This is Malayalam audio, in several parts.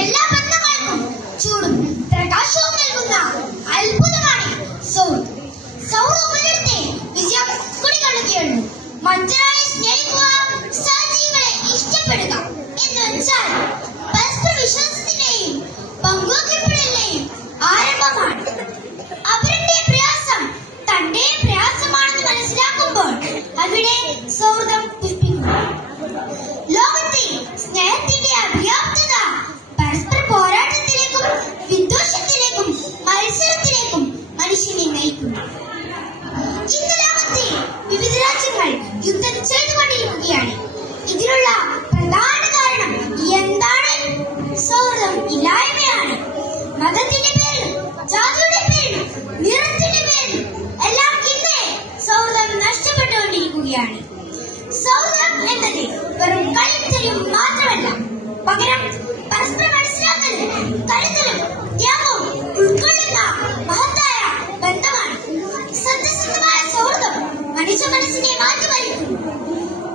എല്ലാ ബന്ധങ്ങൾക്കും ചൂടും പ്രകാശവും നൽകുന്ന അത്ഭുതമാണ് സൗഹൃദം. സൗഹൃദത്തെ വിജയം കുടികൊള്ളുകയുള്ളൂ. മറ്റൊരാളെ സ്നേഹിക്കുക, സഹജീവികളെ ഇഷ്ടപ്പെടുക എന്ന് വെച്ചാൽ പരസ്പര വിശ്വാസത്തിന്റെയും പങ്കുവെക്കപ്പെടലിന്റെയും ആരംഭമാണ്. അവരുടെ പ്രയാസം തന്റെ പ്രയാസമാണെന്ന് മനസ്സിലാക്കുമ്പോൾ അവിടെ സൗഹൃദം പുഷ്പിക്കുന്നു. ലോകത്തെ സ്നേഹത്തിന്റെ അപര്യാപ്തത പരസ്പര പോരാട്ടത്തിലേക്കും വിദ്വേഷത്തിലേക്കും മത്സരത്തിലേക്കും മനുഷ്യനെ നയിക്കുന്നു. ഇന്ന് ലോകത്തെ വിവിധ രാജ്യങ്ങൾ യുദ്ധം ചെയ്തുകൊണ്ടിരിക്കുകയാണ്. ഇതിനുള്ള പ്രധാന കാരണം എന്താണ്? സൗഹൃദം ഇല്ലായ്മയാണ്. മതത്തിന്റെ പേരിൽ, ജാതിയുടെ പേരിൽ, നിറത്തിന്റെ പേരിൽ എല്ലാം ഇന്ന് സൗഹൃദം നഷ്ടപ്പെട്ടുകൊണ്ടിരിക്കുകയാണ്. സൗഹൃദം എന്നത് വെറും കളിയും മാത്രമല്ല, പകരം പരസ്പരം മനസ്സിലാക്കലും കരുതലും ത്യാഗവും ഉൾക്കൊള്ളുന്ന മഹത്തായ ബന്ധമാണ്. സത്യസന്ധമായ സൗഹൃദം മനുഷ്യ മനസ്സിനെ മാറ്റിമറിക്കുന്നു.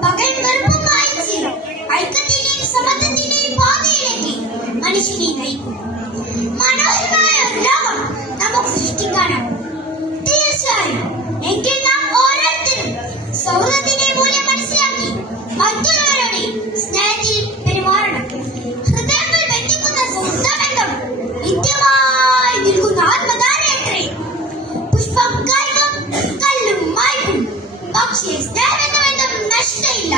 പകരം വെറുപ്പും മായച്ചിലും ഐക്യത്തിന്റെയും സമത്വത്തിന്റെയും പാതയിലേക്ക് മനുഷ്യനെ നയിക്കുന്നു. മനോഹരമായ ഒരു ലോകം നമുക്ക് സൃഷ്ടിക്കാനാവും. തീർച്ചയായും എങ്കിൽ നാം ഓരോരുത്തരും സൗഹൃദത്തിന്റെ മൂല്യം മനസ്സിലാക്കി മറ്റുള്ളവരുടെ സ്നേഹത്തിൽ പെരുമാറണം. ഹൃദയങ്ങൾ ബന്ധിക്കുന്ന സൗഹൃദബന്ധം നിത്യമായി നിൽക്കുന്ന ആത്മധാരയത്രേ. പുഷ്പം കായ്ക്കും, കല്ലും മായ്ക്കും, പക്ഷേ സ്നേഹമെന്ന ബന്ധം നഷ്ടമില്ല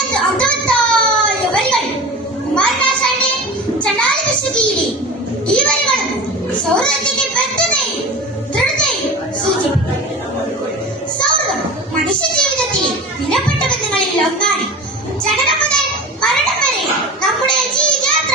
എന്ന് അർത്ഥവത്തായ വരികൾ കുമാരനാശാന്റെ ചണ്ടാലവിശുദ്ധിയിലെ ഈ വരികളും സൗഹൃദത്തിന്റെ ബന്ധത്തെയും ദൃഢതയും സൂചിപ്പിക്കുന്നു. സൗഹൃദം മനുഷ്യ ജീവിതത്തിലെ വിലപ്പെട്ട ബന്ധങ്ങളിൽ ഒന്നാണ്. ജനനം മുതൽ മരണം വരെ നമ്മുടെ ജീവിതയാത്ര